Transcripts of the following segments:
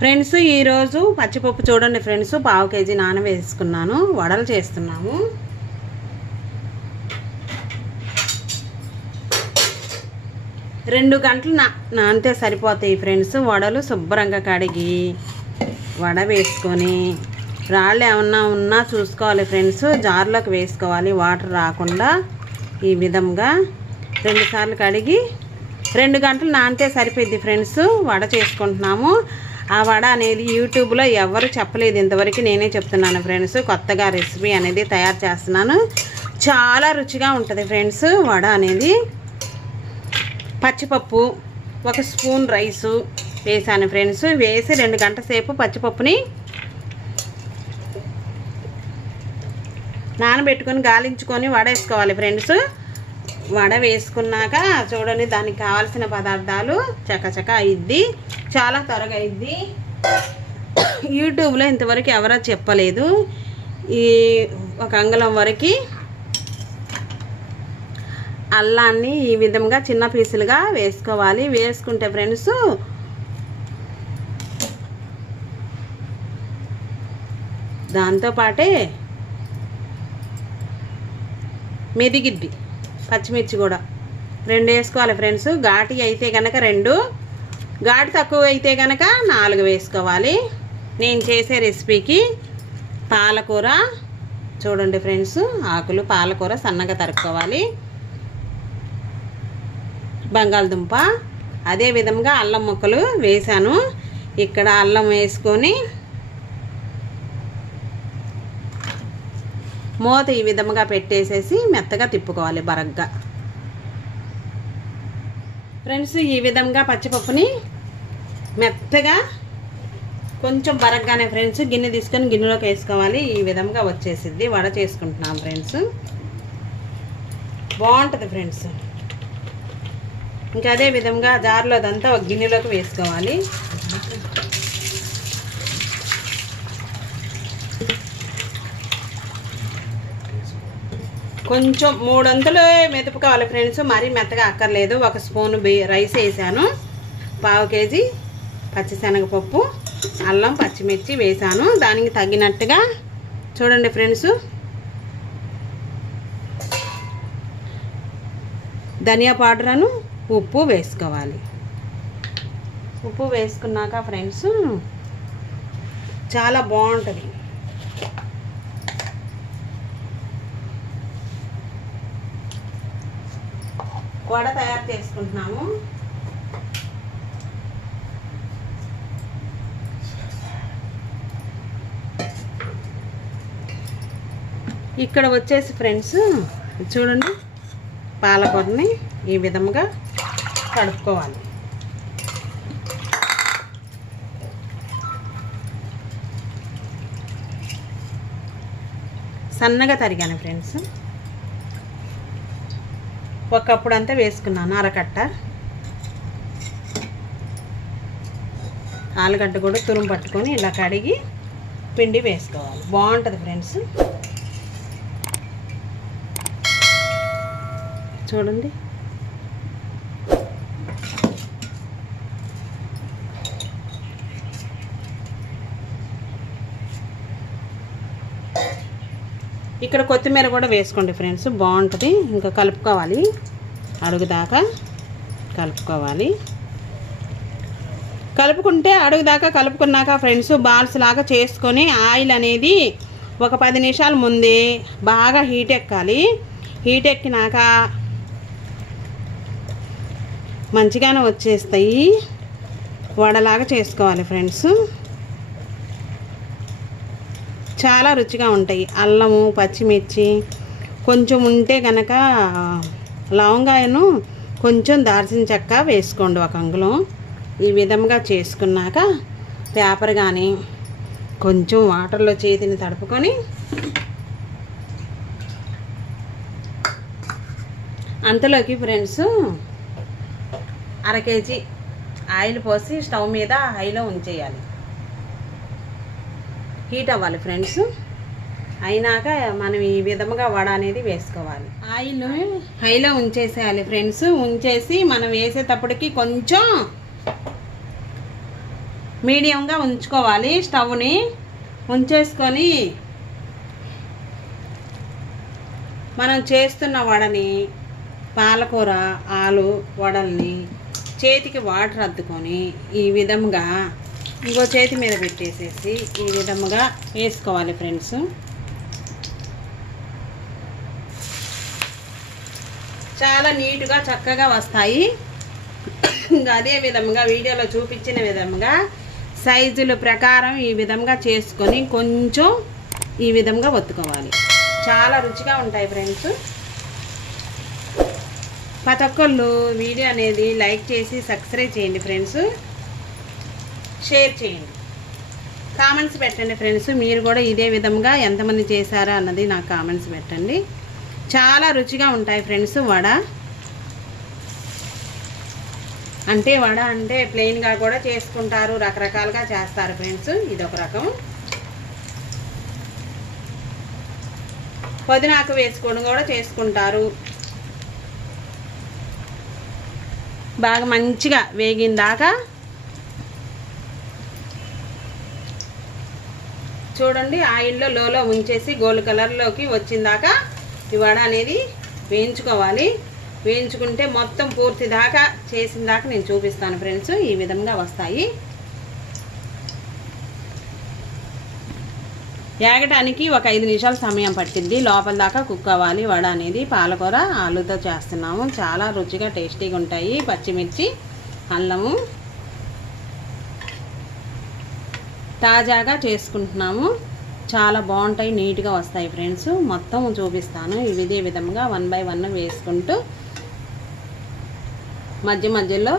Friends ఈరోజు పచ్చిపప్పు చూడండి friends, పావు కేజీ నానవేసుకున్నాను. వడలు చేస్తున్నాము. రెండు గంటలు నానితే సరిపోతాయి ఫ్రెండ్స్. వడలు శుభ్రంగా కడిగి వడ వేసుకొని రాళ్ళు ఏమన్నా ఉన్నా చూసుకోవాలి ఫ్రెండ్స్. జార్లోకి వేసుకోవాలి, వాటర్ రాకుండా. ఈ విధంగా 2 సార్లు కడిగి 2 గంటలు నానితే సరిపోద్ది ఫ్రెండ్స్. వడ చేసుకుంటున్నాము. ఆ వడ అనేది యూట్యూబ్లో ఎవరు చెప్పలేదు ఇంతవరకు, నేనే చెప్తున్నాను ఫ్రెండ్స్. కొత్తగా రెసిపీ అనేది తయారు చేస్తున్నాను. చాలా రుచిగా ఉంటుంది ఫ్రెండ్స్. వడ అనేది పచ్చిపప్పు 1 స్పూన్ రైసు వేసాను ఫ్రెండ్స్. వేసి 2 గంటల సేపు పచ్చిపప్పుని నానబెట్టుకొని గాలించుకొని వడ వేసుకోవాలి ఫ్రెండ్స్. వడ వేసుకున్నాక చూడండి, దానికి కావాల్సిన పదార్థాలు చకచక అయ్యిద్ది, చాలా త్వరగా అయ్యిద్ది. యూట్యూబ్లో ఇంతవరకు ఎవరో చెప్పలేదు. ఈ 1 అంగుళం వరకు అల్లాన్ని ఈ విధంగా చిన్న పీసులుగా వేసుకోవాలి. వేసుకుంటే ఫ్రెండ్స్ దాంతోపాటే మెదిగిద్ది. పచ్చిమిర్చి కూడా 2 వేసుకోవాలి ఫ్రెండ్స్. ఘాటి అయితే కనుక 2, ఘాటి తక్కువ అయితే కనుక 4 వేసుకోవాలి. నేను చేసే రెసిపీకి పాలకూర చూడండి ఫ్రెండ్స్, ఆకులు పాలకూర సన్నగా తరుక్కోవాలి. బంగాళదుంప అదే విధంగా అల్లం ముక్కలు వేసాను. ఇక్కడ అల్లం వేసుకొని మూత ఈ విధంగా పెట్టేసేసి మెత్తగా తిప్పుకోవాలి బరగ్గా ఫ్రెండ్స్. ఈ విధంగా పచ్చిపప్పుని మెత్తగా కొంచెం బరగ్గానే ఫ్రెండ్స్ గిన్నె తీసుకొని గిన్నెలోకి వేసుకోవాలి. ఈ విధంగా వచ్చేసిద్ది. వడ చేసుకుంటున్నాం ఫ్రెండ్స్. బాగుంటుంది ఫ్రెండ్స్. ఇంకా అదే విధంగా జార్లో అదంతా ఒక గిన్నెలోకి వేసుకోవాలి. కొంచెం 3 వంతులు మెతుపుకోవాలి ఫ్రెండ్స్, మరీ మెత్తగా అక్కర్లేదు. 1 స్పూన్ రైస్ వేసాను, పావు కేజీ పచ్చిశనగపప్పు, అల్లం పచ్చిమిర్చి వేసాను. దానికి తగినట్టుగా చూడండి ఫ్రెండ్స్ ధనియా పౌడర్ను ఉప్పు వేసుకోవాలి. ఉప్పు వేసుకున్నాక ఫ్రెండ్స్ చాలా బాగుంటుంది. వడ తయారు చేసుకుంటున్నాము. ఇక్కడ వచ్చేసి ఫ్రెండ్స్ చూడండి, పాలకూరని ఈ విధంగా కడుక్కోవాలి. సన్నగా తరిగాను ఫ్రెండ్స్. 1 కప్పుడు అంతా వేసుకున్నాను, అరకట్ట. ఆలుగడ్డ కూడా తురుము పట్టుకొని ఇలా కడిగి పిండి వేసుకోవాలి. బాగుంటుంది ఫ్రెండ్స్. చూడండి ఇక్కడ కొత్తిమీర కూడా వేసుకోండి ఫ్రెండ్స్, బాగుంటుంది. ఇంకా కలుపుకోవాలి, అడుగుదాకా కలుపుకోవాలి. కలుపుకుంటే అడుగుదాకా కలుపుకున్నాక ఫ్రెండ్స్ బాల్స్ లాగా చేసుకొని ఆయిల్ అనేది ఒక 10 నిమిషాల ముందే బాగా హీట్ ఎక్కాలి. హీట్ ఎక్కినాక మంచిగానే వచ్చేస్తాయి. వడలాగా చేసుకోవాలి ఫ్రెండ్స్. చాలా రుచిగా ఉంటాయి. అల్లము పచ్చిమిర్చి కొంచెం ఉంటే కనుక లవంగాయను కొంచెం దాల్చిన చెక్క వేసుకోండి 1 అంగుళం. ఈ విధంగా చేసుకున్నాక పేపర్ కానీ కొంచెం వాటర్లో చేతిని తడుపుకొని అంతలోకి ఫ్రెండ్స్ 1/2 కేజీ ఆయిల్ పోసి స్టవ్ మీద హైలో ఉంచేయాలి. హీట్ అవ్వాలి ఫ్రెండ్స్. అయినాక మనం ఈ విధంగా వడ అనేది వేసుకోవాలి. ఆయిల్ హైలో ఉంచేసేయాలి ఫ్రెండ్స్. ఉంచేసి మనం వేసేటప్పటికి కొంచెం మీడియంగా ఉంచుకోవాలి. స్టవ్ని ఉంచేసుకొని మనం చేస్తున్న వడని, పాలకూర ఆలు వడల్ని చేతికి వాటర్ అద్దుకొని ఈ విధంగా ఇంకో చేతి మీద పెట్టేసేసి ఈ విధముగా వేసుకోవాలి ఫ్రెండ్స్. చాలా నీట్గా చక్కగా వస్తాయి. ఇంకా అదే విధంగా వీడియోలో చూపించిన విధంగా సైజుల ప్రకారం ఈ విధంగా చేసుకొని కొంచెం ఈ విధంగా ఒత్తుకోవాలి. చాలా రుచిగా ఉంటాయి ఫ్రెండ్స్. ప్రతి ఒక్కళ్ళు వీడియో అనేది లైక్ చేసి సబ్స్క్రైబ్ చేయండి ఫ్రెండ్స్. షేర్ చేయండి, కామెంట్స్ పెట్టండి ఫ్రెండ్స్. మీరు కూడా ఇదే విధంగా ఎంతమంది చేశారా అన్నది నాకు కామెంట్స్ పెట్టండి. చాలా రుచిగా ఉంటాయి ఫ్రెండ్స్. వడ అంటే ప్లెయిన్గా కూడా చేసుకుంటారు, రకరకాలుగా చేస్తారు ఫ్రెండ్స్. ఇదొక రకం. పుదీనాకు వేసుకొని కూడా చేసుకుంటారు. బాగా మంచిగా వేగిన దాకా చూడండి, ఆయిల్లో లోలో ఉంచేసి గోల్డ్ కలర్లోకి వచ్చిందాకా ఈ వడ అనేది వేయించుకోవాలి. వేయించుకుంటే మొత్తం పూర్తి దాకా చేసిన దాకా నేను చూపిస్తాను ఫ్రెండ్స్. ఈ విధంగా వస్తాయి. వేగటానికి ఒక 5 నిమిషాల సమయం పట్టింది. లోపల దాకా కుక్ అవ్వాలి. వడ అనేది పాలకూర ఆలుతో చేస్తున్నాము. చాలా రుచిగా టేస్టీగా ఉంటాయి. పచ్చిమిర్చి, అల్లము తాజాగా చేసుకుంటున్నాము. చాలా బాగుంటాయి, నీట్గా వస్తాయి ఫ్రెండ్స్. మొత్తం చూపిస్తాను. ఇదే విధంగా 1 బై 1 వేసుకుంటూ మధ్య మధ్యలో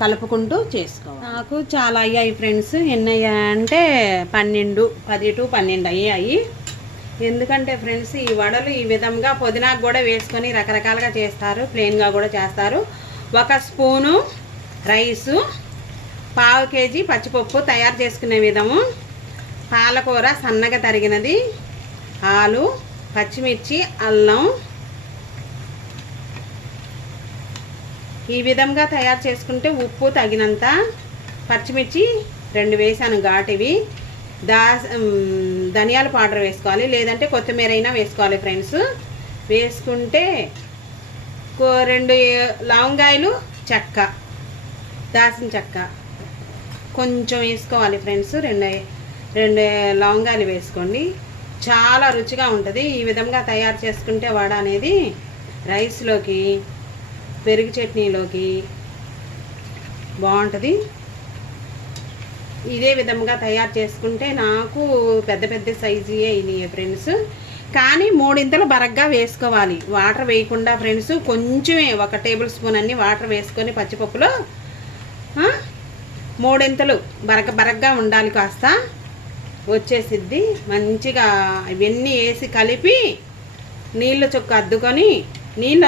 కలుపుకుంటూ చేసుకోవాలి. నాకు చాలా అయ్యాయి ఫ్రెండ్స్. ఎన్ని అయ్యాయంటే 10 to 12 అయ్యాయి. ఎందుకంటే ఫ్రెండ్స్ ఈ వడలు ఈ విధంగా పుదీనాకు కూడా వేసుకొని రకరకాలుగా చేస్తారు, ప్లెయిన్గా కూడా చేస్తారు. 1 స్పూను రైసు, 1/2 kg పచ్చిపప్పు తయారు చేసుకునే విధము, పాలకూర సన్నగా తరిగినది, ఆలు, పచ్చిమిర్చి, అల్లం ఈ విధంగా తయారు చేసుకుంటే ఉప్పు తగినంత, పచ్చిమిర్చి 2 వేసాను ఘాటివి, ధనియాల పౌడర్ వేసుకోవాలి, లేదంటే కొత్తిమీర అయినా వేసుకోవాలి ఫ్రెండ్స్. వేసుకుంటే 2 లవంగాయలు, చెక్క, దాల్చిన చెక్క కొంచెం వేసుకోవాలి ఫ్రెండ్స్. 2 లవంగాలు వేసుకోండి. చాలా రుచిగా ఉంటుంది. ఈ విధంగా తయారు చేసుకుంటే వడ అనేది రైస్లోకి, పెరుగు చట్నీలోకి బాగుంటుంది. ఇదే విధంగా తయారు చేసుకుంటే నాకు పెద్ద సైజుయే అయినాయి ఫ్రెండ్స్. కానీ 3 బరగ్గా వేసుకోవాలి. వాటర్ వేయకుండా ఫ్రెండ్స్, కొంచెమే 1 టేబుల్ స్పూన్ అన్ని వాటర్ వేసుకొని పచ్చిపప్పులో 3 బరగ్గా ఉండాలి. కాస్త వచ్చేసిద్ది. మంచిగా ఇవన్నీ వేసి కలిపి నీళ్ళు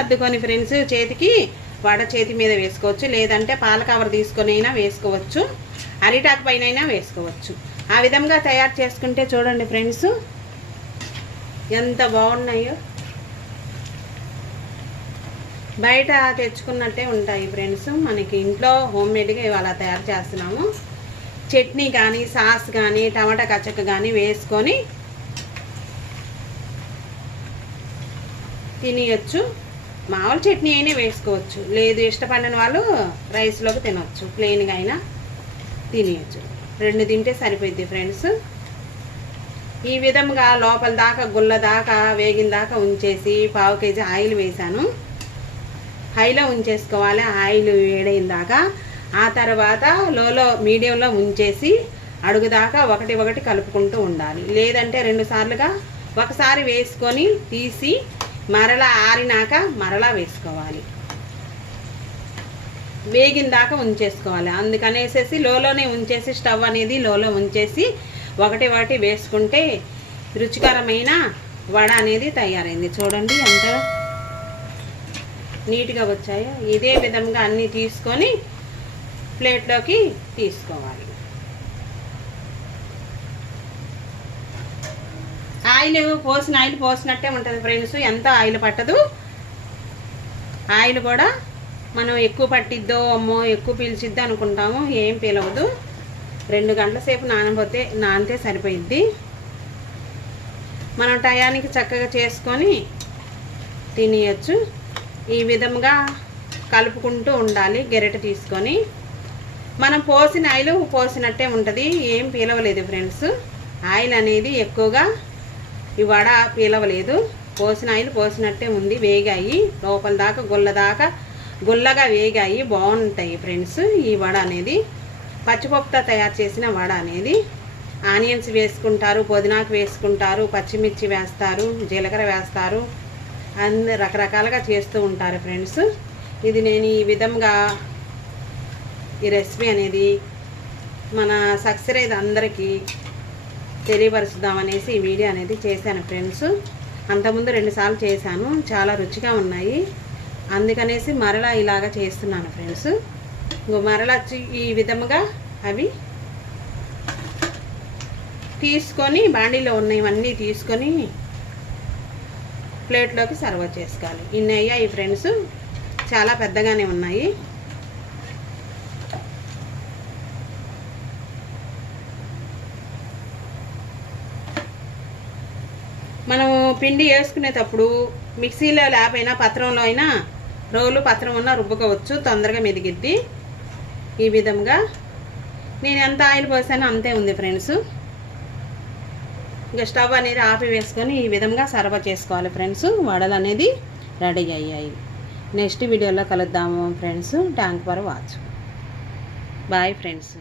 అద్దుకొని ఫ్రెండ్స్ చేతికి వడ చేతి మీద వేసుకోవచ్చు, లేదంటే పాల కవర్ తీసుకొని అయినా వేసుకోవచ్చు, అరిటాకు పైన అయినా వేసుకోవచ్చు. ఆ విధంగా తయారు చేసుకుంటే చూడండి ఫ్రెండ్స్ ఎంత బాగున్నాయో. బయట తెచ్చుకున్నట్టే ఉంటాయి ఫ్రెండ్స్. మనకి ఇంట్లో హోమ్మేడ్గా ఇవాళ తయారు చేస్తున్నాము. చట్నీ కానీ, సాస్ కానీ, టమాటా కచ్చక కానీ వేసుకొని తినేయచ్చు. మామూలు చట్నీ అయినా వేసుకోవచ్చు, లేదు ఇష్టపడిన వాళ్ళు రైస్లోకి తినవచ్చు, ప్లెయిన్గా అయినా తినేయచ్చు. 2 తింటే సరిపోద్ది ఫ్రెండ్స్. ఈ విధంగా లోపల దాకా గుల్ల దాకా వేగిన దాకా ఉంచేసి 1/2 kg ఆయిల్ వేసాను. హైలో ఉంచేసుకోవాలి ఆయిల్ వేడైన దాకా. ఆ తర్వాత లోలో మీడియంలో ఉంచేసి అడుగుదాకా ఒకటి కలుపుకుంటూ ఉండాలి, లేదంటే 2 సార్లుగా ఒకసారి వేసుకొని తీసి మరలా ఆరినాక మరలా వేసుకోవాలి. వేగిన దాకా ఉంచేసుకోవాలి. అందుకనేసేసి లోలోనే ఉంచేసి స్టవ్ అనేది లోలో ఉంచేసి ఒకటి వేసుకుంటే రుచికరమైన వడ అనేది తయారైంది. చూడండి ఎంత నీట్గా వచ్చాయో. ఇదే విధంగా అన్నీ తీసుకొని ప్లేట్లోకి తీసుకోవాలి. ఆయిల్ పోసినట్టే ఉంటుంది ఫ్రెండ్స్. ఎంత ఆయిల్ పట్టదు. ఆయిల్ కూడా మనం ఎక్కువ పట్టిద్దో అమ్మో ఎక్కువ పీల్చిద్దో అనుకుంటాము, ఏం పీలవదు. 2 గంటల సేపు నానితే సరిపోయిద్ది. మనం టయానికి చక్కగా చేసుకొని తినేయచ్చు. ఈ విధంగా కలుపుకుంటూ ఉండాలి గెరెట తీసుకొని. మనం పోసిన ఆయిల్ పోసినట్టే ఉంటుంది, ఏం పీలవలేదు ఫ్రెండ్స్. ఆయిల్ అనేది ఎక్కువగా ఈ వడ పీలవలేదు, పోసిన ఆయిల్ పోసినట్టే ఉంది. వేగాయి లోపల దాకా గుల్లగా వేగాయి, బాగుంటాయి ఫ్రెండ్స్. ఈ వడ అనేది పచ్చిపప్పుతో తయారు చేసిన వడ అనేది. ఆనియన్స్ వేసుకుంటారు, పుదీనాకు వేసుకుంటారు, పచ్చిమిర్చి వేస్తారు, జీలకర్ర వేస్తారు, అన్ని రకరకాలుగా చేస్తూ ఉంటారు ఫ్రెండ్స్. ఇది నేను ఈ విధంగా ఈ రెసిపీ అనేది మన సక్సెస్ అందరికీ తెలియపరుచుదామనేసి ఈ వీడియో అనేది చేశాను ఫ్రెండ్స్. అంతకుముందు 2 సార్లు చేశాను, చాలా రుచిగా ఉన్నాయి. అందుకనేసి మరలా ఇలాగా చేస్తున్నాను ఫ్రెండ్స్. మరలా ఈ విధంగా అవి తీసుకొని బాండీలో ఉన్నవన్నీ తీసుకొని ప్లేట్లోకి సర్వ్ చేసుకోవాలి. ఇన్ని అయ్యాయి ఫ్రెండ్స్, చాలా పెద్దగానే ఉన్నాయి. మనం పిండి వేసుకునేటప్పుడు మిక్సీలో లేకపోయినా పత్రంలో అయినా రోలు పత్రం ఉన్న రుబ్బుకోవచ్చు, తొందరగా మెదిగిద్ది. ఈ విధంగా నేను ఎంత ఆయిల్ పోసానో అంతే ఉంది ఫ్రెండ్స్. ఇంకా స్టవ్ అనేది ఆపి వేసుకొని ఈ విధంగా సర్వ్ చేసుకోవాలి ఫ్రెండ్స్. వడలు అనేది రెడీ అయ్యాయి. నెక్స్ట్ వీడియోలో కలుద్దాము friends. Thank for watch. Bye friends.